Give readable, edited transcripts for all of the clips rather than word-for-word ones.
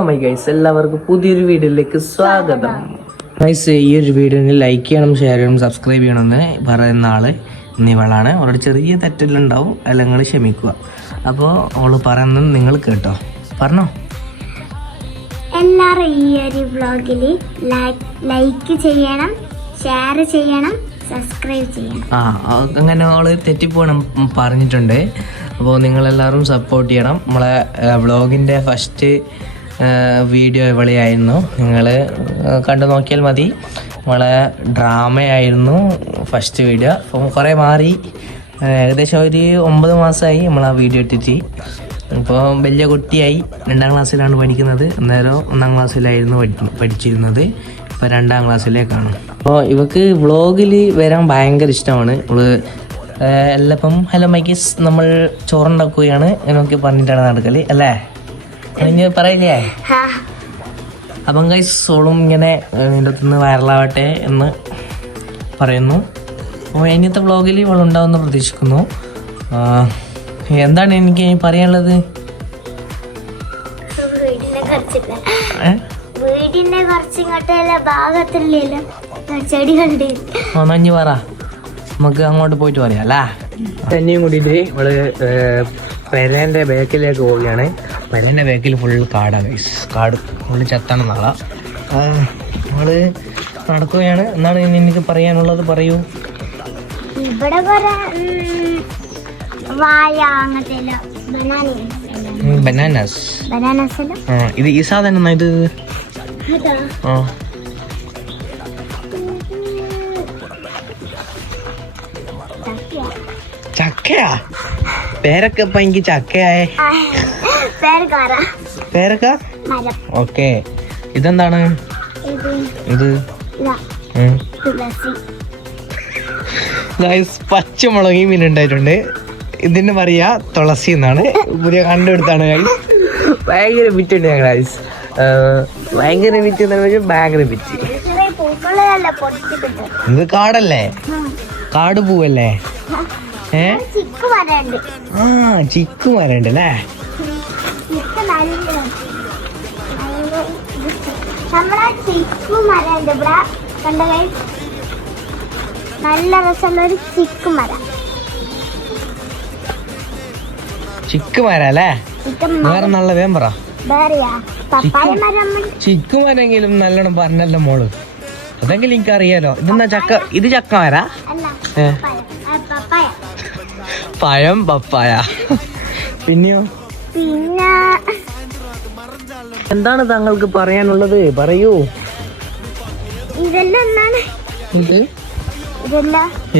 എല്ലാവർക്കും പുതിയൊരു വീഡിയോയിലേക്ക് സ്വാഗതം. ഗൈസ്, ഈ ഒരു വീഡിയോയിൽ ലൈക്ക് ചെയ്യണം, ഷെയർ ചെയ്യണം, സബ്സ്ക്രൈബ് ചെയ്യണമെന്ന് പറയുന്ന ആള് ഇന്നിവളാണ്. അവരുടെ ചെറിയ തെറ്റെല്ലാം അല്ല, നിങ്ങൾ ക്ഷമിക്കുക. അപ്പോൾ അവള് പറയുന്നത് നിങ്ങൾ കേട്ടോ, പറഞ്ഞോ. എല്ലാവരും ഈ ഒരു വ്ളോഗിൽ ലൈക്ക് ചെയ്യണം, ഷെയർ ചെയ്യണം, സബ്സ്ക്രൈബ് ചെയ്യണം. അങ്ങനെ അവള് തെറ്റിപ്പോണം പറഞ്ഞിട്ടുണ്ട്. അപ്പോൾ നിങ്ങളെല്ലാവരും സപ്പോർട്ട് ചെയ്യണം. നമ്മളെ വ്ളോഗിൻ്റെ ഫസ്റ്റ് വീഡിയോ ഇവളെയായിരുന്നു, നിങ്ങൾ കണ്ടു നോക്കിയാൽ മതി. നമ്മളെ ഡ്രാമയായിരുന്നു ഫസ്റ്റ് വീഡിയോ. അപ്പം കുറേ മാറി, ഏകദേശം ഒരു 9 മാസമായി നമ്മൾ ആ വീഡിയോ ഇട്ടിട്ട്. ഇപ്പോൾ വലിയ കുട്ടിയായി, 2ാം ക്ലാസ്സിലാണ് പഠിക്കുന്നത്. അന്നേരം 1ാം ക്ലാസ്സിലായിരുന്നു പഠിച്ചിരുന്നത്, ഇപ്പോൾ 2ാം ക്ലാസ്സിലേക്കാണ്. അപ്പോൾ ഇവക്ക് വ്ളോഗിൽ വരാൻ ഭയങ്കര ഇഷ്ടമാണ്. ഇവള് എല്ലപ്പം ഹലോ മൈക്കീസ്, നമ്മൾ ചോറുണ്ടാക്കുകയാണ് എന്നൊക്കെ പറഞ്ഞിട്ടാണ് നടക്കല് അല്ലേ? ഇനി പറയില്ലേ? അപ്പം ഗൈസ്, സോളും ഇങ്ങനെ ഇതിൻ്റെ അകത്തുനിന്ന് വൈറലാവട്ടെ എന്ന് പറയുന്നു. അപ്പോൾ ഇന്നത്തെ വ്ളോഗിൽ ഇവളുണ്ടാവുമെന്ന് പ്രതീക്ഷിക്കുന്നു. എന്താണ് എനിക്ക് പറയാനുള്ളത്? വീടിന്റെ കുറച്ചിങ്ങോട്ടല്ല ഭാഗത്തില്ലല്ലോ ചെടികളുടെ. നഞ്ഞു പറ, നമുക്ക് അങ്ങോട്ട് പോയിട്ട് പറയാം അല്ലേ? തന്നെയും കൂടിയിട്ട് ഇവള് പെരേൻ്റെ ബാക്കിലേക്ക് പോവുകയാണ്. പെരേൻ്റെ ബാക്കിൽ ഫുൾ കാടാണ് ഗൈസ്, കാട് ഫുള്ള് ചത്താണ് നാളെ. നമ്മള് നടക്കുകയാണ്. എന്നാണ് എനിക്ക് പറയാനുള്ളത്, പറയൂ. ഇവിടെ വായ അങ്ങനത്തെ ബനാനാസ്. ഇത് ഈ സാധനം ഇത് ചക്കയാ? പേരൊക്കെ ഇപ്പൊ എനിക്ക് ചക്കയായേ. പേരക്ക? ഓക്കെ. ഇതെന്താണ് ഇത്? പച്ചമുളകി മീൻ ഉണ്ടായിട്ടുണ്ട്. ഇതിന് പറയാ തുളസി എന്നാണ്, പുതിയ കണ്ടെടുത്താണ് ഗൈസ്. ഭയങ്കര വിറ്റുണ്ട് ഞങ്ങൾ ഗൈസ്, ഭയങ്കര വിറ്റ് എന്ന് ഭയങ്കര വിറ്റ്. ഇത് കാടല്ലേ? കാട് പൂവല്ലേ? ചിക്കു മരണ്ട് അല്ലേ? നല്ല രസമുള്ള ഒരു ചിക്കു മരം. ചിക്കു മരം അല്ലേ? വേറെ നല്ല വേം പറ. ചിക്കുമരെങ്കിലും നല്ലോണം പറഞ്ഞല്ലോ മോള്, അതെങ്കിലും എനിക്കറിയാലോ. ഇതെന്നാ ചക്ക? ഇത് ചക്ക മരാ? പഴം പപ്പായ. പിന്നെയോ? പിന്നെ എന്താണ് താങ്കൾക്ക് പറയാനുള്ളത്, പറയൂ. ഇതെല്ലാം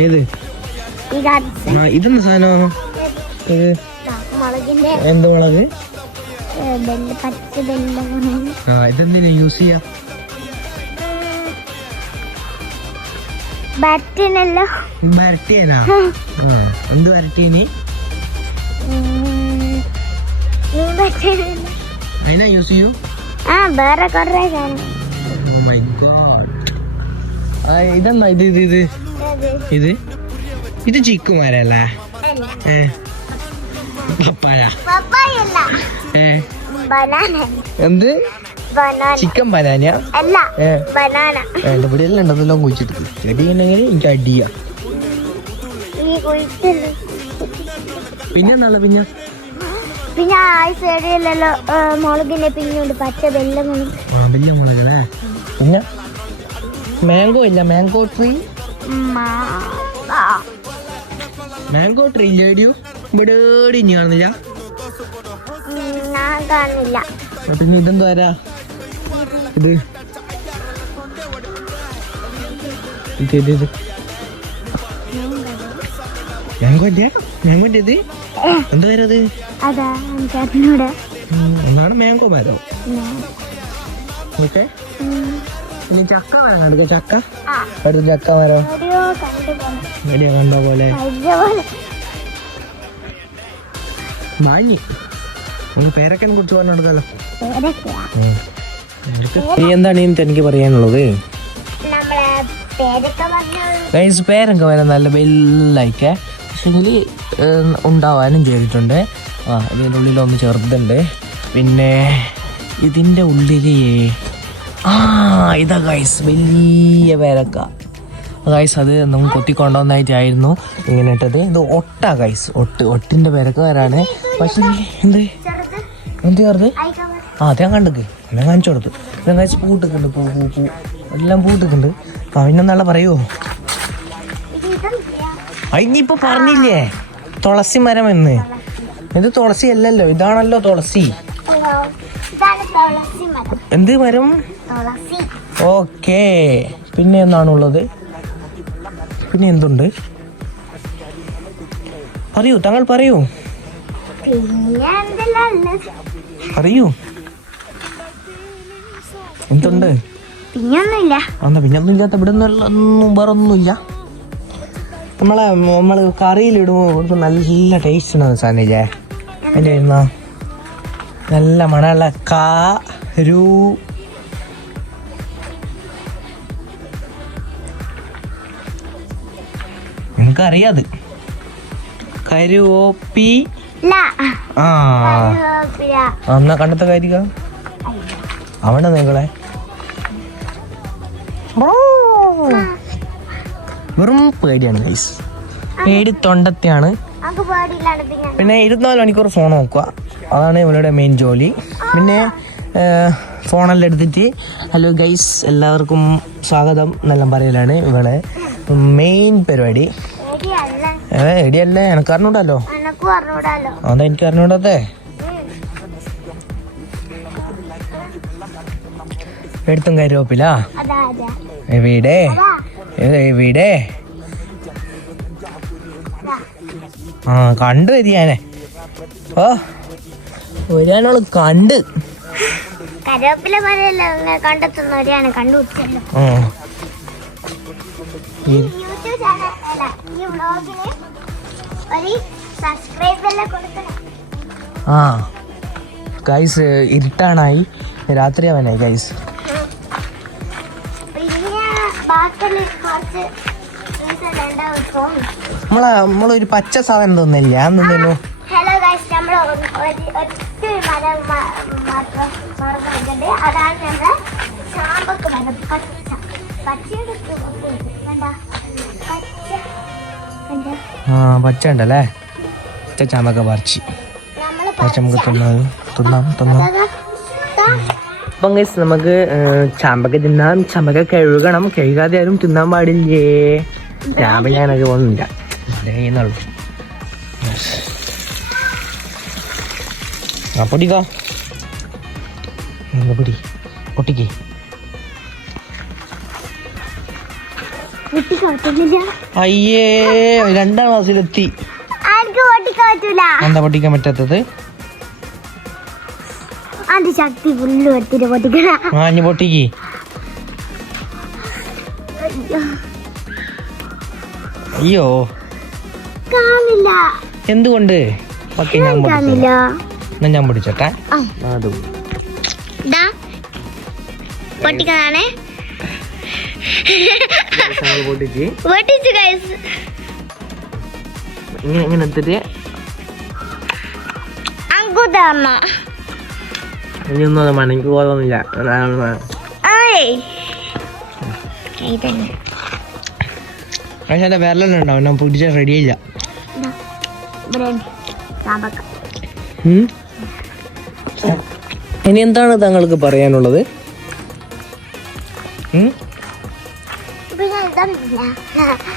ഏത്? ഇതെന്താ സാധനം? എന്ത് മുളക്? ഇതെന്തിനാ യൂസ് ചെയ്യാ? എന്ത് വരട്ടീനി? അതിനാ യൂസ് ചെയ്യൂ? ഇതെന്താ ഇത്? ഇത് ഇത് ഇത് ചിക്കുമാരല്ലേ? പപ്പായ? എന്ത്? Chicken banana? ഇവിടെ എല്ലാം ഉണ്ടല്ലോ കുഴിച്ചിട്ട്. ചെടി ഉണ്ടെങ്കിൽ എനിക്ക് അടിയാ. പിന്നെ എന്താണ്? പിന്നെ ആ സൈഡിലല്ലോ മുളകിന്റെ പിന്നുണ്ട് പച്ച വെള്ള മുളകല്ലേ? പിന്നെ മാംഗോ ഇല്ല? Mango tree? മാംഗോ ട്രീ ഇല്ലേടിയോ? ഇവിടെ ഇനി കാണുന്നില്ല? കാണില്ല. പിന്നെ ഇതെന്താ വരാ? ഇത് മാംഗോന്റെ ഇത് എന്താ വരത്? ഒന്നാണ് മാംഗോ മരം. ഓക്കെ. ഇനി ചക്ക മരം കണ്ടു? ചക്ക അടുത്ത ചക്ക മരം എവിടെയാ കണ്ട പോലെ? വാങ്ങി പേരക്കനെ കുറിച്ച് പറഞ്ഞു കൊടുക്കാലോ. എന്താണ് എനിക്ക് പറയാനുള്ളത്? പേരൊക്കെ വരാൻ നല്ല വെള്ളായിക്കേ, പക്ഷെങ്കിൽ ഉണ്ടാവാനും ചെയ്തിട്ടുണ്ട്. ഇതിൻ്റെ ഉള്ളിലൊന്ന് ചെറുതുണ്ട്. പിന്നെ ഇതിൻ്റെ ഉള്ളിൽ ഇതാ ഗൈസ് വലിയ പേരക്ക ഗൈസ്. അത് നമുക്ക് കൊത്തിക്കൊണ്ടുവന്നായിട്ടായിരുന്നു ഇങ്ങനെ ഇട്ടത്. ഇത് ഒട്ടാ ഗൈസ്, ഒട്ടിൻ്റെ പേരക്ക വരാണ്. പക്ഷേ എന്ത് എന്ത് ചേർത്ത് അതെ ഞാൻ കണ്ടക്ക് ഞാൻ കാണിച്ചു കൊടുത്തു. ഞാൻ കഴിച്ച് പൂട്ടിക്കുന്നുണ്ട്, പൂ എല്ലാം പൂട്ടിക്കുന്നുണ്ട്. പിന്നെന്നാളെ പറയുമോ? ഇനിയിപ്പോ പറഞ്ഞില്ലേ തുളസി മരം എന്ന്. ഇത് തുളസി അല്ലല്ലോ, ഇതാണല്ലോ തുളസി. എന്ത് മരം? ഓക്കേ. പിന്നെ എന്താണുള്ളത്? പിന്നെ എന്തുണ്ട്? പറയൂ, താങ്കൾ പറയൂ പറയൂ എന്തുണ്ട്? പിന്നൊന്നുമില്ല. പിന്നൊന്നും ഇല്ലാത്ത ഇവിടെ ഒന്നും വേറെ ഒന്നുമില്ല. നമ്മള് കറിയിലിടുമ്പോൾ നല്ല ടേസ്റ്റ് ഉണ്ടാകുന്ന സാധനമില്ലേ? അതിൻ്റെ ഇരുന്നാ നല്ല മണമുള്ള നിങ്ങൾക്കറിയാത് കരുവേപ്പി. എന്നാ കണ്ടത്തെ കാര്യ അവിടെ നിങ്ങളെ വെറും പേടിയാണ് ഗൈസ്. പേടി തൊണ്ടത്തെയാണ്. പിന്നെ 24 മണിക്കൂർ ഫോൺ നോക്കുക, അതാണ് ഇവളുടെ മെയിൻ ജോലി. പിന്നെ ഫോണെല്ലാം എടുത്തിട്ട് ഹലോ ഗൈസ് എല്ലാവർക്കും സ്വാഗതം എന്നെല്ലാം പറയലാണ് ഇവളെ മെയിൻ പരിപാടി. എടിയല്ലേ എനക്ക് അറിഞ്ഞൂടാലോ. അതാ എനിക്ക് അറിഞ്ഞൂടാത്തേ. എടുത്തും കരുവേപ്പില എവിടെ എവിടെ കണ്ടു വരിയാനെ. ഓ ഒരാളോള് കണ്ട് കരുവേപ്പില കണ്ടെത്തുന്നവരെയാണ് കണ്ടുപിടിച്ചല്ലോ. യൂട്യൂബ് ചാനൽ അല്ല, ഈ വ്ളോഗിന് ഒരു സബ്സ്ക്രൈബ് എല്ലാം കൊടുക്കണം. ഗൈസ് ഇരുട്ടാണായി, രാത്രിയാവാനായി ഗൈസ്. പിന്നെ ബാക്കിൽ കുറച്ച് നമ്മളൊരു പച്ച സാധനം തോന്നില്ല. അതൊന്നു ഹലോ ഗൈസ്, നമ്മൾ ഒറ്റ മരം മാത്രം മറന്നുണ്ട്. അതാണ് നമ്മുടെ ചാമ്പക്ക് മരം. പച്ച ഉണ്ടല്ലേ, പച്ച ചാമ്പക്ക പറിച്ച് നമുക്ക് തിന്നാം. അപ്പം ഗൈസ് നമുക്ക് ചാമ്പക്ക തിന്നാം. ചാമ്പക്ക കഴുകണം, കഴുകാതെ ആരും തിന്നാൻ പാടില്ലേ. രാവിലെ ഞാനൊക്കെ പോകുന്നില്ല, ചെയ്യുന്നുള്ളൂ. പൊടിക്കോ പൊടി പൊട്ടിക്ക്. അയ്യേ 2ാം ക്ലാസ്സിലെത്തി. എന്താ പൊട്ടിക്കാൻ പറ്റാത്തത്? ശക്തി ഫുള്ള് എടുത്തിട്ട് പൊട്ടിക്കണം. ഇനി പൊട്ടിക്ക്. അയ്യോ കാണില്ല. എന്തുകൊണ്ട്? ഓക്കെ ഞാൻ പൊടിച്ചോട്ടെ. പൊട്ടിക്കാണേ ഇങ്ങനെ എടുത്തിട്ട് ഇനിയൊന്നും അത് വേണം, എനിക്ക് ബോധമൊന്നുമില്ല. പക്ഷെ എന്റെ വിരലെല്ലാം ഉണ്ടാവും, ഞാൻ പിടിച്ച റെഡിയായില്ല. ഇനി എന്താണ് താങ്കൾക്ക് പറയാനുള്ളത്?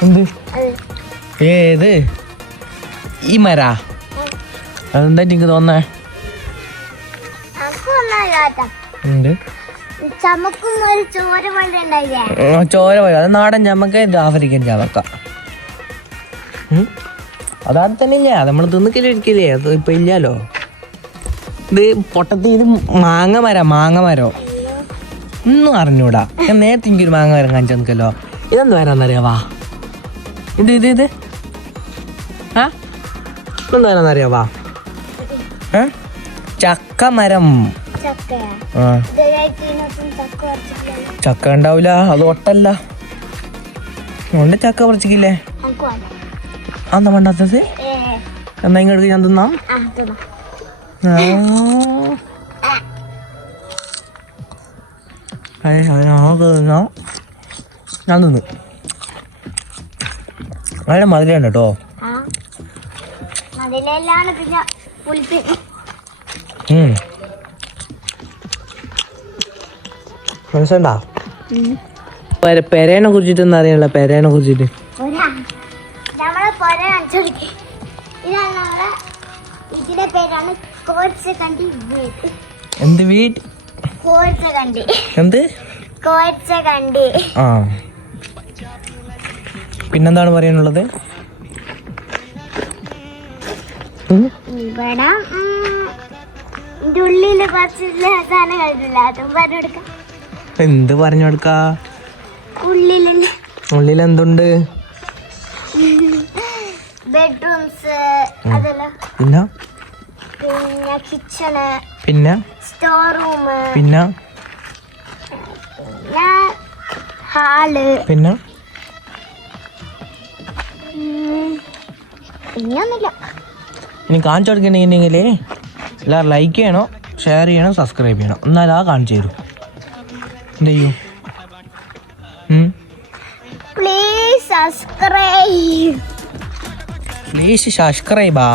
എന്ത്? ഏത് ഈ മരാ? അതെന്താ എനിക്ക് തോന്നേ? ചോര പോലെ അത് നാടൻ ചമക്ക, ഇത് ആഫ്രിക്കൻ ചമക്ക. അതാത് തന്നെ ഇല്ല, നമ്മൾ തിന്നിക്കലിരിക്കില്ലേ, അത് ഇപ്പൊ ഇല്ലാലോ. ഇത് പൊട്ടത്തി, ഇത് മാങ്ങ മരോ ഒന്നും അറിഞ്ഞൂടാ. ഞാൻ നേരത്തെ എനിക്കൊരു മാങ്ങ മരം കാണിച്ചു തന്നിക്കല്ലോ. ഇതെന്ത് വരാന്നറിയാവാ? ഇത് ഇതെന്ത് വരാന്നറിയാവാ? ചക്ക മരം. ചക്ക ഉണ്ടാവൂല, അത് ഒട്ടല്ല. അതുകൊണ്ട് ചക്ക പറിച്ചിക്കില്ലേ? എന്താ വേണ്ടാത്തത്? എന്നാ ഇങ്ങോട്ട് ഞാൻ തിന്നാം. ഞാൻ തിന്നു. വളരെ മധുരമുണ്ട് കേട്ടോ. മനസ്സിലാ പെരേനെ കുറിച്ചിട്ടൊന്നും അറിയണല്ലോ. പെരേനെ കുറിച്ചിട്ട് എന്ത് വീട് എന്ത് ആ പിന്നെന്താണ് പറയാനുള്ളത്? എന്ത് പറഞ്ഞു കൊടുക്കാ? ഉള്ളിൽ എന്തുണ്ട്? ബെഡ്റൂംസ്, പിന്നെ കിച്ചണ്, പിന്നെ സ്റ്റോർ റൂം, പിന്നെ ഹാള്, പിന്നെ ഇനിയൊന്നുമില്ല. ഇനി കാണിച്ചു കൊടുക്കണമെങ്കിൽ എല്ലാവരും ലൈക്ക് ചെയ്യണം, ഷെയർ ചെയ്യണം, സബ്സ്ക്രൈബ് ചെയ്യണം. എന്നാലും ആ കാണിച്ചു തരും. എന്ത് ചെയ്യും? Please subscribe.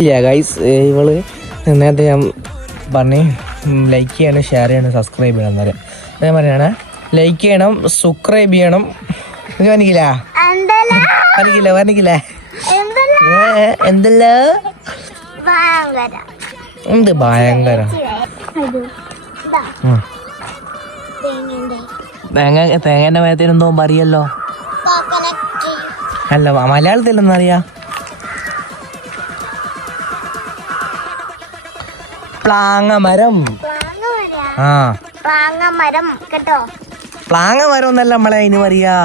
ഇല്ല ഗൈസ്, ഇവള് നേരത്തെ ഞാൻ പറഞ്ഞ് ലൈക്ക് ചെയ്യണം, ഷെയർ ചെയ്യണം, സബ്സ്ക്രൈബ് ചെയ്യണം എന്നറിയാം. ഞാൻ പറയണേ ലൈക്ക് ചെയ്യണം, സബ്സ്ക്രൈബ് ചെയ്യണം. ഇത് വന്നിക്കില്ല എന്തല്ല എന്ത് ഭയങ്കര തേങ്ങന്റെ മേത്തിന് എന്തോ പറയല്ലോ. അല്ല മലയാളത്തിലൊന്നും അറിയാ. പ്ലാങ്ങമരം. ആ പ്ലാങ്ങമരം എന്നല്ല നമ്മളെ അതിന് പറയാ.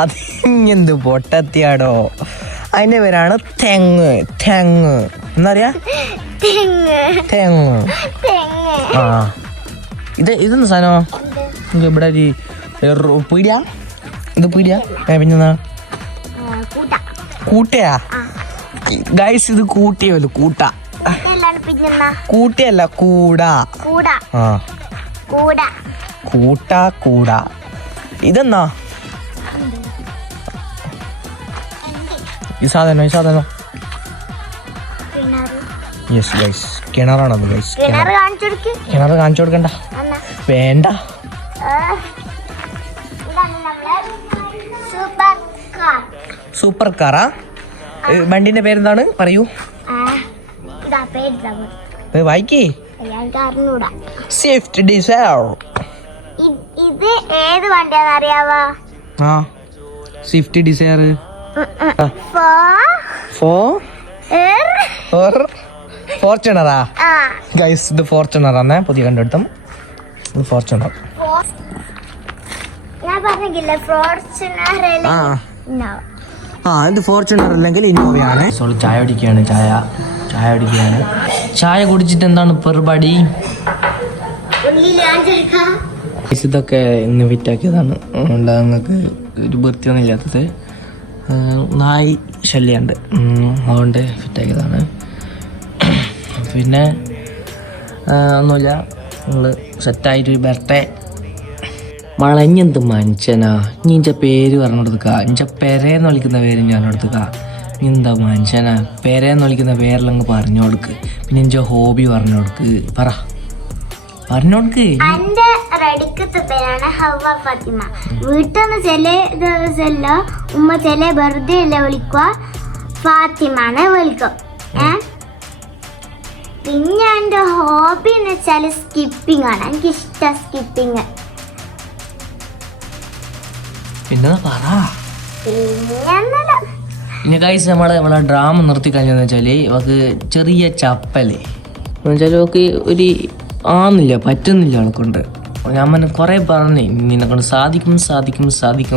അതിനെന്ത് പൊട്ടത്തിയാടോ. അതിന്റെ പേരാണ് തെങ്ങ്. തെങ്ങ് എന്നറിയാ? തെങ്ങ്. ആ ഇതെന്താ സാധനം? ഇവിടെ പീടിയ. ഇത് പീടിയ. പിന്നെന്താ? കൂട്ടയാ ഗൈസ്. ഇത് കൂട്ടിയല്ലോ. കൂട്ട. കൂട്ടിയല്ല, കൂട. ആ കൂട്ട കൂട. ഇതെന്നാ? ഈ സാധനം യെസ് ഗൈസ്, കിണറാണത് ഗൈസ്. കിണർ കാണിച്ചു കൊടുക്കണ്ട, വേണ്ട. സൂപ്പർ കാറാ? വണ്ടിന്റെ പേരെന്താണ് പറയൂ? വായിക്കേ. Swift Dzire. ഇത് ഏത് വണ്ടിയാന്ന് അറിയാവോ? ആ സ്വിഫ്റ്റ് ഡിസയർ. ഫോർച്യൂണറാ ഗൈസ്? ഇത് ഫോർച്യൂണറാണ്, പുതിയ കണ്ടെടുത്തും. ഇത് ഫോർച്യൂണർ. ഞാൻ പറഞ്ഞില്ലേ ഫോർച്യൂണർ. ഇത് ഫോർച്യൂണർ അല്ലെങ്കിൽ ഇന്നോവയാണ്. ചായ കുടിക്കുകയാണ്. ചായ കുടിച്ചിട്ട് എന്താണ് പരിപാടി? ഇതൊക്കെ ഇന്ന് ഫിറ്റാക്കിയതാണ്. നിങ്ങൾക്ക് ഒരു വൃത്തിയൊന്നും ഇല്ലാത്തത്. നായി ശല്യമുണ്ട്, അതുകൊണ്ട് ഫിറ്റാക്കിയതാണ്. പിന്നെ ഒന്നുമില്ല, നിങ്ങൾ സെറ്റായിട്ട് വരട്ടെ. വളഞ്ഞെന്ത് മനുഷ്യനാ. നീ എൻ്റെ പേര് പറഞ്ഞു കൊടുക്കുക. എൻ്റെ പെരേന്ന് വിളിക്കുന്ന പേര് ഞാൻ കൊടുക്കുക. എന്താ മനുഷ്യനാ, പെരേന്ന് വിളിക്കുന്ന പേരിലങ്ങ് പറഞ്ഞു കൊടുക്ക്. പിന്നെ എൻ്റെ ഹോബി പറഞ്ഞു കൊടുക്ക്. പറഞ്ഞു കൊടുക്ക്. എന്റെ റെഡിക്കത്തെ പേരാണ് ഹവ്വ ഫാത്തിമ. വീട്ടിൽ നിന്ന് ചില ദിവസമല്ലോ ഉമ്മ ചില വെറുതെ അല്ല വിളിക്കുക, ഫാത്തിമാനെ വിളിക്കും. പിന്നെ എന്റെ ഹോബി എന്ന് വെച്ചാല് സ്കിപ്പിംഗ് ആണ്. എനിക്ക് ഇഷ്ടം സ്കിപ്പിംഗ്. പിന്നെ ഗൈസ്, നമ്മളെ ഡ്രാമ നിർത്തി കഴിഞ്ഞെന്ന് വെച്ചാൽ ഇവക്ക് ചെറിയ ചപ്പല് എന്ന് വെച്ചാൽ ഇവക്ക് ഒരു പറ്റുന്നില്ല അവൾക്കൊണ്ട്. ഞാൻ കുറേ പറഞ്ഞ് നിന്നെക്കൊണ്ട് സാധിക്കും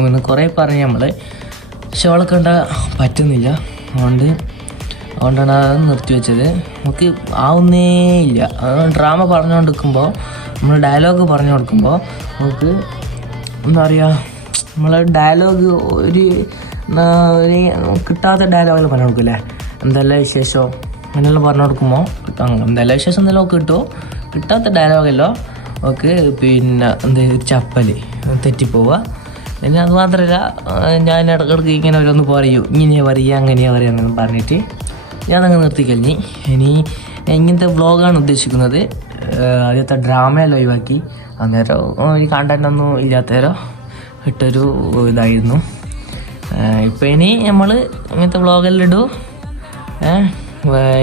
എന്ന് കുറേ പറഞ്ഞ് നമ്മള്. പക്ഷെ അവളെ കണ്ട പറ്റുന്നില്ല. അതുകൊണ്ടാണ് അത് നിർത്തി വെച്ചത്. നമുക്ക് ആവുന്നേ ഇല്ല. ഡ്രാമ പറഞ്ഞുകൊണ്ടിരിക്കുമ്പോൾ, നമ്മൾ ഡയലോഗ് പറഞ്ഞു കൊടുക്കുമ്പോൾ നമുക്ക് എന്താ പറയുക, നമ്മളെ ഡയലോഗ് ഒരു കിട്ടാത്ത ഡയലോഗെല്ലാം പറഞ്ഞു കൊടുക്കില്ലേ? എന്തെല്ലാം വിശേഷം അങ്ങനെല്ലാം പറഞ്ഞു കൊടുക്കുമ്പോൾ എന്തെല്ലാം വിശേഷം എന്തെല്ലാം കിട്ടുമോ. കിട്ടാത്ത ഡയലോഗല്ലോ ഓക്കെ പിന്നെ എന്ത് ചപ്പൽ തെറ്റിപ്പോവുക. പിന്നെ അത് മാത്രമല്ല ഞാൻ ഇടയ്ക്കിടയ്ക്ക് ഇങ്ങനെ ഓരോന്ന് പറയൂ, ഇങ്ങനെയാ പറയുക അങ്ങനെയാ പറയുക എന്ന് പറഞ്ഞിട്ട് ഞാനങ്ങ് നിർത്തിക്കഴിഞ്ഞ്. ഇനി ഇങ്ങനത്തെ വ്ളോഗാണ് ഉദ്ദേശിക്കുന്നത്. ആദ്യത്തെ ഡ്രാമയെല്ലാം ഒഴിവാക്കി അന്നേരം ഈ കണ്ടൻ്റൊന്നും ഇല്ലാത്തവരോ ഇട്ടൊരു ഇതായിരുന്നു. ഇപ്പം ഇനി നമ്മൾ ഇങ്ങനത്തെ വ്ളോഗെല്ലാം ഇടും.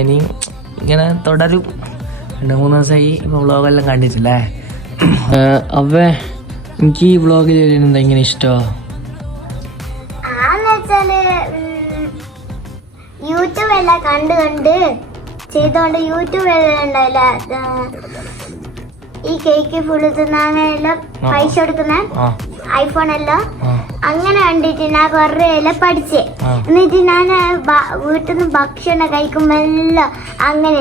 ഇനി ഇങ്ങനെ തുടരും. 2-3 ദിവസമായി ഇപ്പോൾ വ്ളോഗെല്ലാം കണ്ടിട്ടില്ലേ. എനിക്ക് ഈ വ്ളോഗിൽ വരുന്നത് എങ്ങനെ ഇഷ്ടമോ? യൂട്യൂബ് എല്ലാം കണ്ട് ചെയ്തോണ്ട് യൂട്യൂബ് എല്ലാം ഉണ്ടാവില്ല, ഈ കേക്ക് ഫുള്ള് തിന്നാനെല്ലാം പൈസ കൊടുക്കുന്ന ഐഫോൺ എല്ലാം അങ്ങനെ കണ്ടിട്ട് ഞാൻ കുറെ എല്ലാം പഠിച്ചേ. എന്നിട്ട് ഞാൻ വീട്ടിൽ നിന്ന് ഭക്ഷണം കഴിക്കുമ്പോ എല്ലാം അങ്ങനെ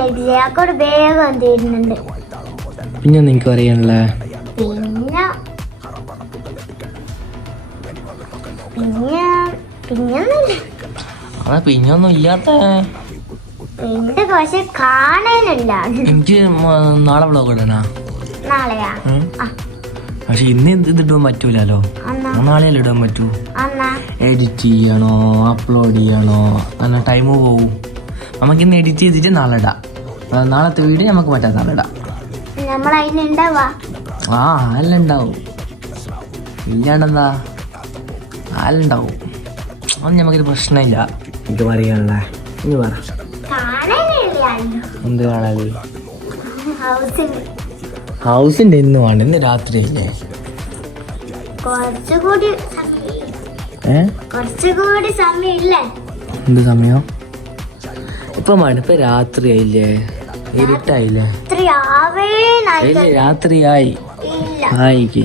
അക്കോട് വേഗം തരുന്നുണ്ട്. പിന്നെ നിങ്ങൾക്ക് പറയാനുള്ള പിന്നൊന്നും ഇല്ലാത്ത പക്ഷെ കാണാനില്ല. എനിക്ക് നാളെ വ്ളോഗ് ഇടണ. നാളെയാ? പക്ഷെ ഇന്ന് ഇതിടാൻ പറ്റൂലോ. നാളെയല്ലേ ഇടാൻ പറ്റൂ. എഡിറ്റ് ചെയ്യണോ അപ്ലോഡ് ചെയ്യണോ അങ്ങനെ ടൈം പോവും. നമുക്ക് ഇന്ന് എഡിറ്റ് ചെയ്തിട്ട് നാളെ ഇടാം. നാളത്തെ വീഡിയോ നമുക്ക് പറ്റാത്ത നാളെ ഇടാം. എല്ലാം ഉണ്ടാവും. ഇല്ലാണ്ടെന്താ ആലുണ്ടാവും. അത് നമുക്കൊരു പ്രശ്നമില്ല. എനിക്ക് പറയാനുള്ള ഇനി പറ. എന്ത് കാണാല്? ഹൗസിന്റെ ഇന്ന് വേണ്ട, ഇന്ന് രാത്രി അല്ലേ? എന്ത് സമയം ഇപ്പൊ വേണ്ട? ഇപ്പൊ രാത്രി ആയില്ലേ? ഇരുട്ടായില്ലേ? രാത്രിയായി. ആയിക്ക്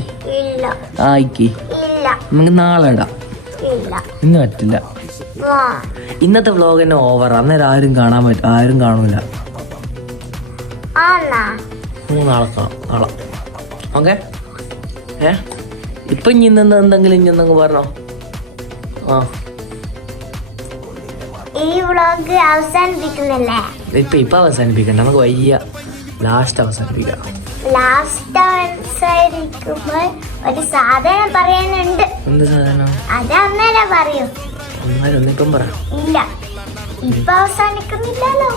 നമുക്ക് നാളെ ഇടാം. ഇന്ന് പറ്റില്ല. ഇന്നത്തെ വ്ളോഗ് തന്നെ ഓവർ. അന്നേരം ആരും കാണൂല. നാളെ കാണാം. നാളെ ഓക്കെ. ഇപ്പൊ ഇനി എന്തെങ്കിലും പറഞ്ഞോ. ഈ വ്ളോഗ് അവസാനിപ്പിക്കുന്നില്ലേ? ഇപ്പൊ അവസാനിപ്പിക്കണ്ട, നമുക്ക് വയ്യ. ലാസ്റ്റ് അവസാനിപ്പിക്കാം. ഒരു സാധനം പറയാനുണ്ട്. എന്ത് സാധനം? അത് അന്നേരം പറയൂ. ഒന്നിപ്പം പറ. ഇല്ല, ഇപ്പൊ അവസാനിക്കുന്നില്ലല്ലോ.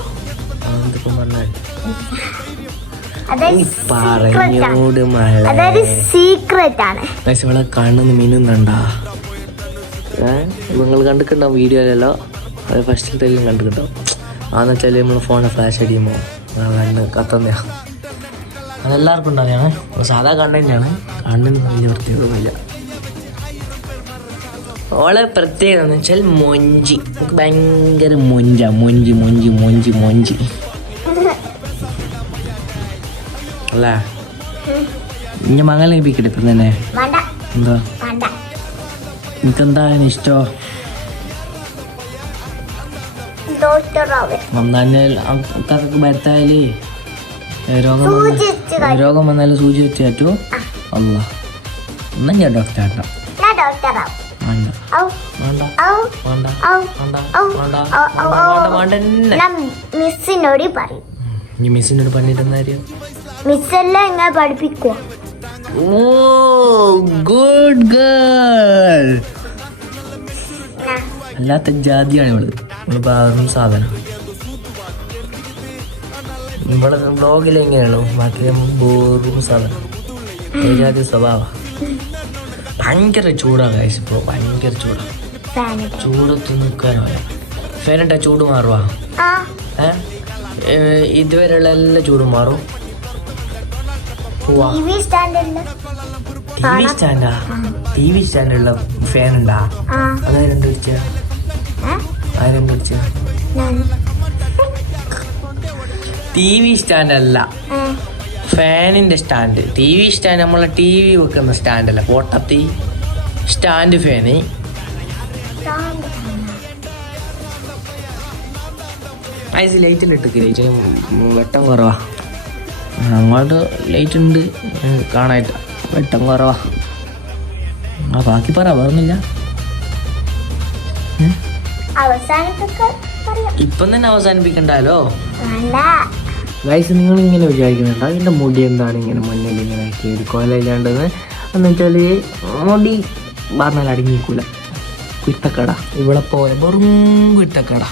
അതൊരു സീക്രട്ട് ആണ്. ഇവിടെ കണ്ണിന്ന് മിന്നുന്നുണ്ടാ? നിങ്ങൾ കണ്ടിട്ടുണ്ടാവും വീഡിയോയിലല്ലോ. അത് ഫസ്റ്റിലത്തെല്ലാം കണ്ടിട്ടുണ്ടാവും. ആന്ന് വെച്ചാൽ നമ്മൾ ഫോണിൽ ഫ്ലാഷ് അടിയുമ്പോൾ കണ്ണ് കത്തുന്ന അതെല്ലാവർക്കും ഉണ്ടാവുകയാണ്. സാധാ കണ്ടന്റാണ്. കണ്ണിന് വലിയ പ്രത്യേകതയൊന്നുമില്ല. ഓളെ പ്രത്യേകത എന്ന് വെച്ചാൽ മൊഞ്ചി. നമുക്ക് ഭയങ്കര മൊഞ്ചി അല്ലേ? ഇനി മംഗലം കഴിപ്പിക്കട്ടെ ഇപ്പം തന്നെ. എന്താ എനിക്കെന്താ ഇഷ്ടോ? അക്കാർക്ക് ഭർത്തായാലേ രോഗം വന്നാലും സൂചി വെച്ച് പറ്റുമോ? അല്ല എന്നാ ഞാൻ ഡോക്ടർ ആട്ടോ. മിസ്സിനോട് പറയും. ഇനി മിസ്സിനോട് പറഞ്ഞിട്ട് എന്താ കാര്യം? മിസ്സെല്ലാം ഇങ്ങനെ പഠിപ്പിക്കുക. ഓ ഗുഡ് ഗേൾ. അല്ലാത്ത ജാതിയാണ് ഇവള് സാധനം. ഇവിടെ ബ്ലോഗിൽ എങ്ങനെയാണോ ബാക്കി ബോറും സാധനം ജാതി സ്വഭാവ. ഭയങ്കര ചൂടാണ് ഗൈസ്. ഇപ്പോൾ ഭയങ്കര ചൂടാണ്. ചൂടത്ത് നിൽക്കാനോ ഫാനിട്ട ചൂട് മാറുവാ? ഇതുവരെയുള്ള എല്ലാ ചൂടും മാറും. ടി വി സ്റ്റാൻഡുള്ള ഫാൻ ഉണ്ടാ? അതായത് ടി വി സ്റ്റാൻഡ് അല്ല, ഫാനിന്റെ സ്റ്റാൻഡ്. ടി വി സ്റ്റാൻഡ് നമ്മളെ ടി വി വെക്കുന്ന സ്റ്റാൻഡല്ല, പൊട്ടത്തി സ്റ്റാൻഡ് ഫാന്. ഐസ് ലൈറ്റിൽ ഇട്ടേക്ക്. ലൈറ്റ് വെട്ടം കുറവാ. അങ്ങോട്ട് ലൈറ്റ് ഉണ്ട് കാണാനായിട്ട്, വെട്ടം കുറവാ. ബാക്കി പറ, വേറൊന്നുമില്ല. ഇപ്പം തന്നെ അവസാനിപ്പിക്കണ്ടല്ലോ. ഗൈസ് നിങ്ങൾ ഇങ്ങനെ വിചാരിക്കുന്നുണ്ട് അതിൻ്റെ മുടി എന്താണ് ഇങ്ങനെ മുന്നിൽ ഇങ്ങനെ ആക്കി ഒരു കൊലയില്ലാണ്ടെന്ന് എന്ന് വെച്ചാൽ മുടി പറഞ്ഞാൽ അടങ്ങിക്കൂല. കുരുത്തക്കട ഇവിടെ പോലെ വെറും കുരുത്തക്കട.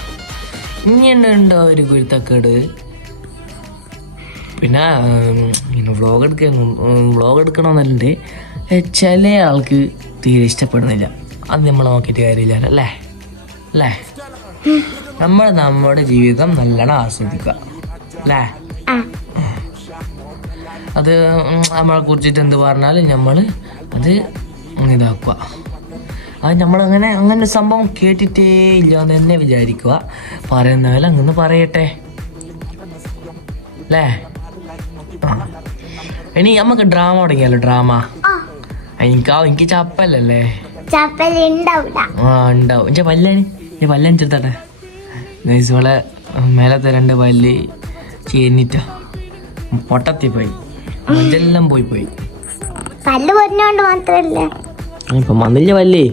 ഇങ്ങനെ ഉണ്ടോ ഒരു കുരുത്തക്കേട്? പിന്നെ ഇങ്ങനെ വ്ളോഗ് എടുക്കണമെന്നുണ്ട്. ചില ആൾക്ക് തീരെ ഇഷ്ടപ്പെടുന്നില്ല. അത് നമ്മൾ നോക്കിയിട്ട് കാര്യമില്ല അല്ലേ അല്ലേ? നമ്മൾ നമ്മുടെ ജീവിതം നല്ലോണം ആസ്വദിക്കുക അല്ലേ? അത് നമ്മളെ കുറിച്ചിട്ട് എന്ത് പറഞ്ഞാലും നമ്മൾ അത് ഇതാക്കുക. അത് നമ്മളങ്ങനെ സംഭവം കേട്ടിട്ടേ ഇല്ല എന്ന് തന്നെ വിചാരിക്കുക. പറയുന്നവരെ അങ്ങനെ പറയട്ടെ അല്ലേ? ഇനി നമുക്ക് ഡ്രാമ തുടങ്ങിയാലോ? ഡ്രാമ എനിക്ക് ചപ്പലല്ലേ? ഉണ്ടാവും. എന്റെ പല്ലാണ് ചെറുത്തട്ടെ. ഇവളെ മേലത്തെ 2 പല്ല് ചേന്നിട്ടോ പൊട്ടത്തിപ്പോയി. ഇതെല്ലാം പോയി പല്ല് പൊന്നോണ്ട് മാത്രല്ല ഇപ്പൊ മന്നില്ല പല്ലേ.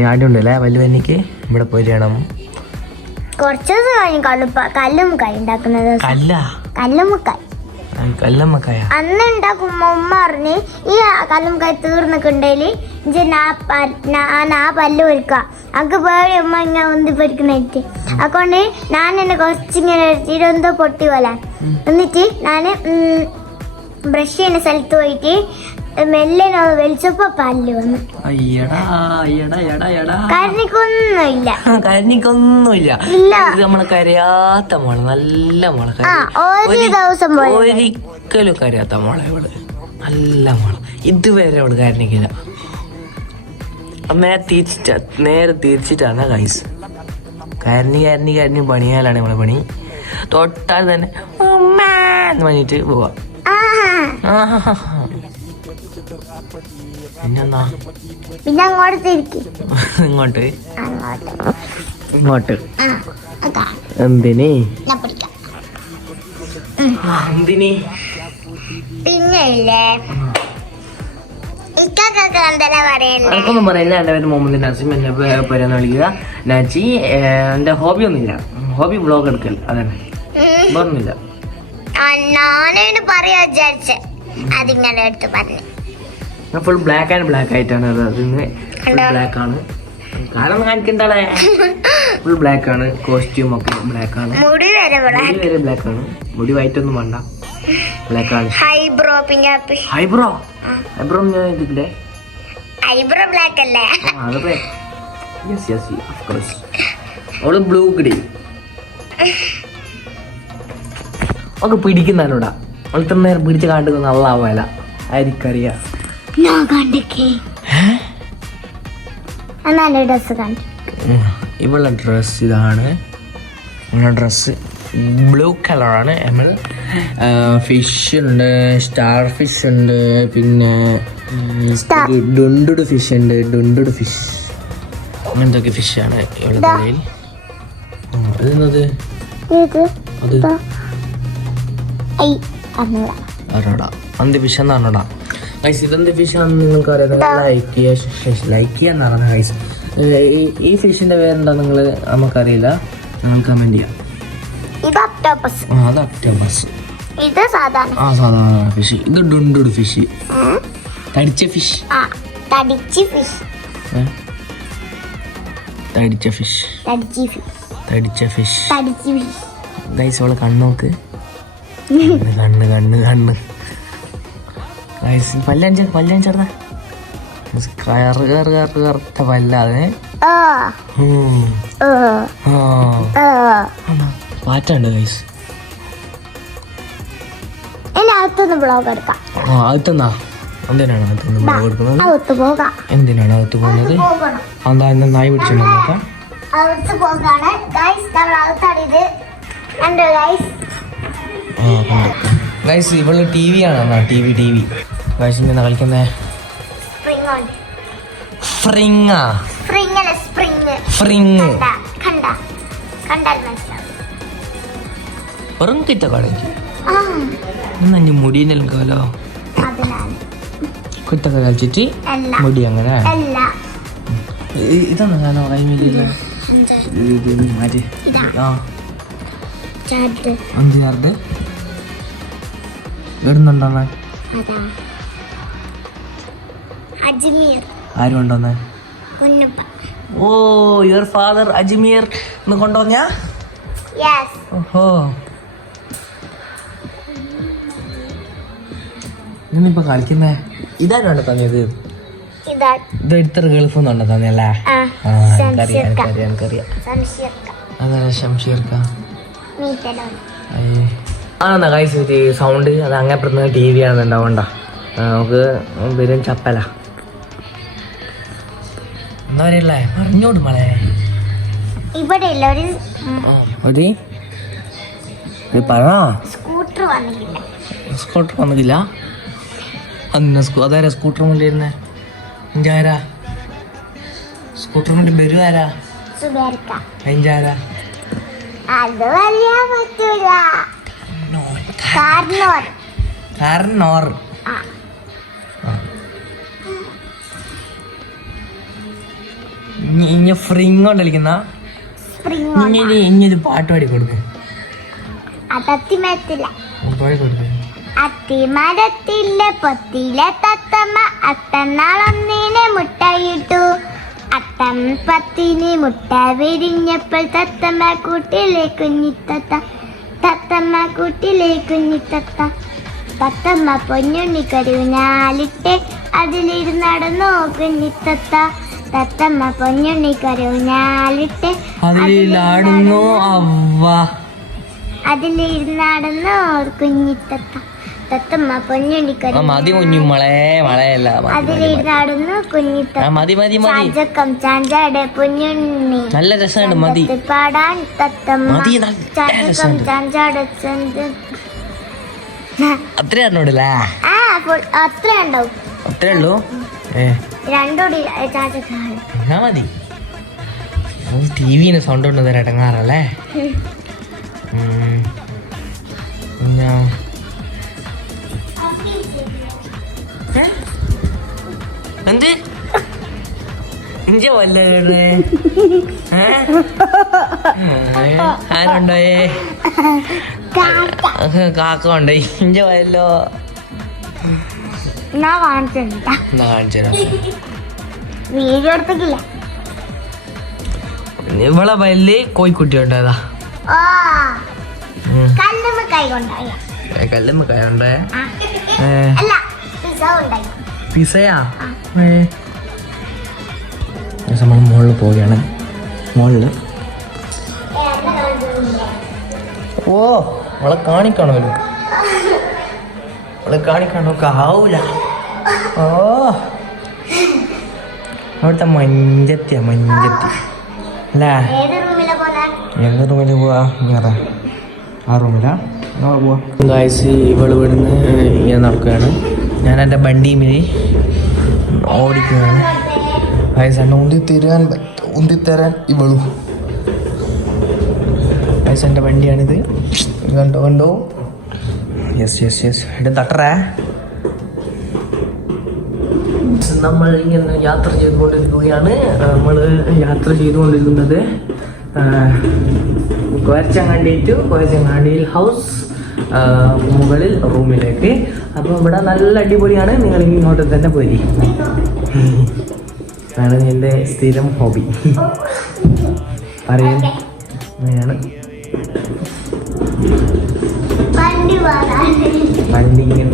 ഞാനുണ്ടല്ലേ പല്ല് പന്നിക്ക് ഇവിടെ പോയി ചെയ്യണം. കുറച്ച് കല്ലുമുക്കായി ഉണ്ടാക്കുന്നത്. കല്ലുമ്മക്കായ അന്ന് ഉണ്ടാക്കുമ്പോ ഉമ്മ പറഞ്ഞ് ഈ കല്ലുമുക്കായി തീർന്നിട്ടുണ്ടെങ്കിൽ ഞാൻ ആ പല്ല് ഒരുക്കുക. അക്ക് പേടി ഉമ്മ ഇങ്ങനെ ഒന്തി പൊരിക്കുന്നിട്ട്. അതുകൊണ്ട് ഞാൻ എന്നെ കുറച്ചിങ്ങനെ എടുത്തിട്ട് എന്തോ പൊട്ടി പോലെ. എന്നിട്ട് ഞാൻ ബ്രഷ് ചെയ്യുന്ന സ്ഥലത്ത് പോയിട്ട് മെല്ലെ വലിച്ചപ്പോ പല്ല് വന്നു. കരിനിക്കൊന്നുമില്ല. നമ്മളെ കരയാത്ത മോളെ, നല്ല മോളെ, ഒരിക്കലും കരയാത്ത മോളെ ഇവള്, നല്ല മോളെ. ഇതുവരെ അവള് കരഞ്ഞിക്കില്ല. നേരെ തിരിച്ചിട്ടാണ് ഗൈസ്. കരഞ്ഞി പണിയാലാണ് നമ്മളെ പണി. തൊട്ടാൽ തന്നെ എന്ന് പറഞ്ഞിട്ട് പോവാ. പിന്നെന്താ പിന്നെ ഇങ്ങോട്ട് എന്തിന് പിന്നെ എനിക്കൊന്നും പറയില്ല. എൻ്റെ പേര് മുഹമ്മദ് നാസിം. എന്നെ പേരെന്ന് വിളിക്കുക നാച്ചി. എൻ്റെ ഹോബി ഒന്നുമില്ല. ഹോബി വ്ളോഗ് എടുക്കൽ, അതന്നെ. പറഞ്ഞില്ല ഞാനേന് പറയാ വിചാരിച്ച അതിങ്ങനെ എടുത്ത് പറഞ്ഞു. ഫുൾ ബ്ലാക്ക് ആയിട്ടാണ് ബ്ലാക്ക് ആണ്. കാരണം കാണിക്കണ്ടേ, ഫുൾ ബ്ലാക്ക് ആണ്. കോസ്റ്റ്യൂം ഒക്കെ ബ്ലാക്ക് ആണ്. മുടി വരെ ബ്ലാക്ക് ആണ്. മുടി വൈറ്റ് ഒന്നും വേണ്ട, ബ്ലാക്ക് ആണ്. ഐബ്രോ ഞാൻ ഇതില്ലേ, ഐബ്രോ ബ്ലാക്ക് അല്ലേ? അവള് ബ്ലൂ കിടി ഒക്കെ പിടിക്കുന്നോടാ. അവൾ ഇത്ര നേരം പിടിച്ച് കാണ്ടുന്ന നല്ല വില ആയിരിക്കറിയാം. ഇവളുടെ ഡ്രസ് ഇതാണ്. ഡ്രസ്സ് ബ്ലൂ കളറാണ്. നമ്മൾ ഫിഷ് ഉണ്ട്, സ്റ്റാർ ഫിഷ് ഉണ്ട്, പിന്നെ ഡുണ്ടുഡ് ഫിഷ് ഉണ്ട്. ഡുണ്ടുഡ് ഫിഷ് അങ്ങനത്തെ ഫിഷാണ് ഇവളുടെ തലയിൽ. അതെന്നത് അന്ത് ഫിഷ് എന്നാണോടാ ഗൈസ്. ഇതെന്ത് ഫിഷാണെന്ന് നിങ്ങൾക്ക് അറിയാം. ലൈക്ക് ചെയ്യാന്ന് പറഞ്ഞ ഗൈസ്. ഈ ഫിഷിന്റെ പേരെന്താ നിങ്ങൾ നമുക്കറിയില്ല, നിങ്ങൾ കമന്റ് ചെയ്യാം. അത് ഒക്ടോപസ്. സാധാരണ ഫിഷ്. ഇത് ഡുണ്ടുഡ് ഫിഷ്, തടിച്ച ഫിഷ്. ഗൈസ് അവളെ കണ്ണോക്ക്. കണ്ണ് ഗൈസ്. പല്ലഞ്ചേർന്ന കറുത്ത പല്ലാതെ പാറ്റുണ്ട് ഗൈസ്. അകത്തുന്നാ എന്തിനാണ് അകത്തുനിന്ന് ബ്ലോഗ് എടുക്കുന്നത്? എന്തിനാണ് അകത്ത് പോകുന്നത്? എന്താ എന്താ നായി പിടിച്ചോണ്ട് നോക്കാം. ഗൈസ് ഇവള് ടി വി ആണ്. ടി വി ഗൈസ് ഇന്ന് കളിക്കുന്നേ ഫ്രിങ് വെറും കിറ്റ കളഞ്ഞു. ഇന്നെ മുടി നൽകാലോ. കുത്തൊക്കെ കളിച്ചിട്ട് മുടി അങ്ങനെ. ഇതൊന്നും കാണോ കൈമില്ല. മാറ്റി ചാർട്ട് 5 ചാർട്ട് ഇടുന്നുണ്ടോന്നേ? അതാ അജ്മീർ ആര് കൊണ്ടുവന്നേ? കുഞ്ഞപ്പ. ഓ യുവർ ഫാദർ അജ്മീർ എന്ന് കൊണ്ടുവന്നാ? യെസ്. ഓഹോ, ഇന്നിപ്പോ കളിക്കുന്നേ ഇതാരും കണ്ടോ തന്നത്? ഇതാ ഇത് എടുത്തൊരു ഗൾഫിൽ നിന്നുണ്ടോ തന്നെയല്ലേ? എനിക്കറിയാം. അതാ ഷംഷീർക്ക. ആണെന്നാ കഴിച്ചു സൗണ്ട് അത് അങ്ങനെ ടി വി ആണെന്നുണ്ടാവണ്ട. നമുക്ക് വരും ചപ്പല എന്താ പറയല്ലേ പറഞ്ഞോട് മളെ. ഇവിടെ ഒരു പറ. സ്കൂട്ടർ വന്നില്ല. സ്കൂട്ടർ വന്നില്ല? അന്ന അതാരാ സ്കൂട്ടർ കൊണ്ടിരുന്നേ? എൻ്റെ ആരാ സ്കൂട്ടർ കൊണ്ട് വരും? ആരാ? എൻ്റെ ആരാ? അത് പറയാൻ പറ്റൂല. കാരണോർ. ഇഞ്ഞ ഫ്രിങ് കൊണ്ട് കളിക്കുന്ന ഇഞ്ഞൊരു പാട്ട് പാടി കൊടുക്കും. പാടി കൊടുക്കും. അത്തിമരത്തിലെ പൊത്തിലെ തത്തമ്മ അത്തനാളൊന്നിനെ മുട്ടയിട്ടു. അത്തം പത്തിന് മുട്ട വിരിഞ്ഞപ്പോൾ തത്തമ്മ കൂട്ടിലെ കുഞ്ഞിത്തത്ത. തത്തമ്മ കൂട്ടിലെ കുഞ്ഞിത്തത്ത. തത്തമ്മ പൊന്നുണ്ണി കരുവിനാലിട്ട് അതിലിരുന്നടന്നോ കുഞ്ഞിത്തത്ത. തത്തമ്മ പൊന്നുണ്ണി കരുവിനാലിട്ട് അതിലാടുന്നു അതിലിരുന്നടന്നോ കുഞ്ഞിത്തത്ത. തത്തമ്മ പൊന്നുണ്ണി മതി കുഞ്ഞുമളെ മളയല്ല അതിലിരുന്നടന്നു കുഞ്ഞിത്തത്ത. മതി മതി മതി. ചാഞ്ചക്കം ചാഞ്ചാടെ പൊന്നുണ്ണി നല്ല രസമുണ്ട്. മതി പാടാൻ തത്തമ്മ. ചാഞ്ചക്കം ചാഞ്ചാടെ അത്രേ അറിഞ്ഞോടില്ലേ? അത്ര ഉണ്ടാവും. അത്രേ ഉള്ളൂ. രണ്ടോടി ചാഞ്ചക്കം എന്നാ മതി. ടിവിന് സൗണ്ട് കൊണ്ട് തരാം ഇടങ്ങാറല്ലേ? എന്ത് ഇഞ്ച വല്ലേ ആരുണ്ടോയേ? കാക്ക ഉണ്ടോ? ഇഞ്ച വല്ലോ കാണിച്ചു വീഡിയോ എടുത്തിട്ടില്ല. ഇവളെ വല്ല് കോഴിക്കുട്ടി ഉണ്ടായതാ. കല്ലുമ്മ കൈ കൊണ്ടായ കല്ലുമ്മ കൈ ഉണ്ടായ അല്ല പിസ ഉണ്ടായി. പിസയാ? നമ്മൾ മുകളിൽ പോവുകയാണ്. മുകളില് ഓ അവളെ കാണിക്കണോ? അവളെ കാണിക്കണോ? ആവൂല. ഓ അവിടുത്തെ മഞ്ചത്തിയാ മഞ്ചത്തി അല്ലേ? ഏത് റൂമിൽ പോവാ? ആ റൂമിലാ പോവാ. ഗായ്സ് ഇവള് ഇവിടുന്ന് ഇങ്ങനെ നടക്കുകയാണ്. ഞാൻ എൻ്റെ വണ്ടിയിൽ ഓടിക്കുകയാണ്. ഗായ്സ് എന്നെ ഉന്തിത്തരാൻ ഇവളു. ഗായ്സ് എൻ്റെ വണ്ടിയാണിത്. കണ്ടോ? യെസ് ഇവിടെ തട്ടറേ. നമ്മൾ ഇങ്ങനെ യാത്ര ചെയ്തുകൊണ്ടിരിക്കുകയാണ്. നമ്മൾ യാത്ര ചെയ്തുകൊണ്ടിരിക്കുന്നത് കോയച്ചങ്ങാടിയിൽ ഹൗസ് മുകളിൽ റൂമിലേക്ക്. അപ്പോൾ ഇവിടെ നല്ല അടിപൊളിയാണ്. നിങ്ങൾ ഇങ്ങോട്ട് തന്നെ പോരി. ആണ് എൻ്റെ സ്ഥിരം ഹോബി. പറയും അങ്ങനെയാണ്. വണ്ടി ഇങ്ങനെ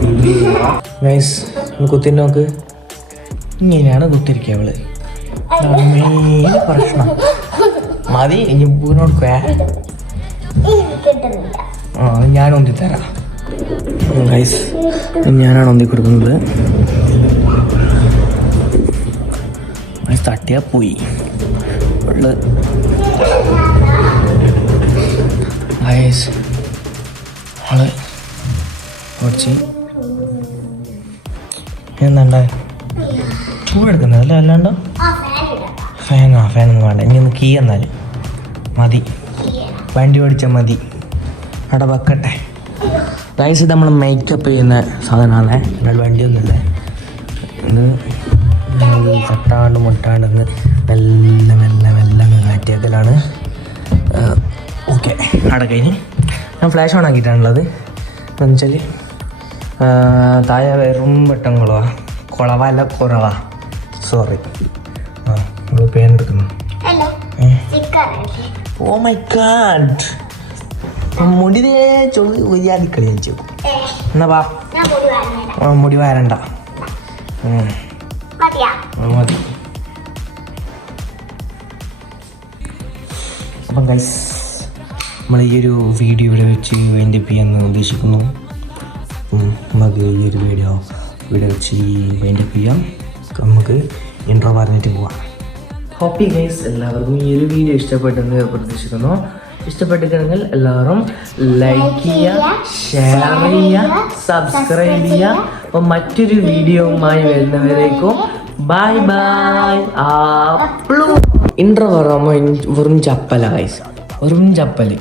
കുത്തി നോക്ക്. ഇങ്ങനെയാണ് കുത്തിരിക്കുക അവള്. മെയിൻ പ്രശ്നം. മതി ഇനി പൂനോടുക്കേ. ഞാൻ ഒന്തി തരാം. ഗൈസ് ഞാനാണ് ഒന്തി കൊടുക്കുന്നത്. തട്ടിയാ പോയി. ഗൈസ് അവള് കുറച്ച് എന്താ ചൂടെടുക്കുന്നത് അല്ല? അല്ലാണ്ടോ ഫാനൊന്നും വേണ്ട. ഇനി ഒന്ന് കീ എന്നാൽ മതി. വണ്ടി ഓടിച്ചാൽ മതി. അവിടെ വെക്കട്ടെ. ഗൈസ് നമ്മൾ മേക്കപ്പ് ചെയ്യുന്ന സാധനമാണ്. എന്നാൽ വണ്ടിയൊന്നുമില്ല. ഇത് തട്ടാണ്ട് മുട്ടാണ്ട് മെല്ലെ കാറ്റിയാക്കലാണ്. ഓക്കെ അവിടെ കഴിഞ്ഞ് ഞാൻ ഫ്ലാഷ് ഓൺ ആക്കിയിട്ടാണുള്ളത്. എന്ന് വെച്ചാൽ താഴെ വെറും വെട്ടം കുളവല്ല കുറവാ. സോറി. ആ നമ്മൾ പേൻ എടുക്കുന്നു. ഓ മൈ ഗാഡ്, മുടി കളി വെച്ചു. എന്നാ വാ, മുടി വാരണ്ട. മതി. അപ്പം ഗൈസ് നമ്മൾ ഈ ഒരു വീഡിയോ ഇവിടെ വെച്ച് വൈൻഡപ്പ് ചെയ്യാമെന്ന് ഉദ്ദേശിക്കുന്നു. നമുക്ക് ഈ ഒരു വീഡിയോ വെച്ച് വൈൻഡപ്പ് ചെയ്യാം. നമുക്ക് ഇൻട്രോ പറഞ്ഞിട്ട് പോവാം. ഹോപ്പി ഗൈസ്, എല്ലാവർക്കും ഈ ഒരു വീഡിയോ ഇഷ്ടപ്പെട്ടെന്ന് പ്രതീക്ഷിക്കുന്നു. ഇഷ്ടപ്പെട്ടിട്ടുണ്ടെങ്കിൽ എല്ലാവരും ലൈക്ക് ചെയ്യുക, ഷെയർ ചെയ്യുക, സബ്സ്ക്രൈബ് ചെയ്യുക. അപ്പം മറ്റൊരു വീഡിയോവുമായി വരുന്നവരേക്കും ബൈ ബൈ. ഇൻട്രോ പറയുമ്പോൾ വെറും ചപ്പല ഗൈസ്, വെറും ചപ്പല്.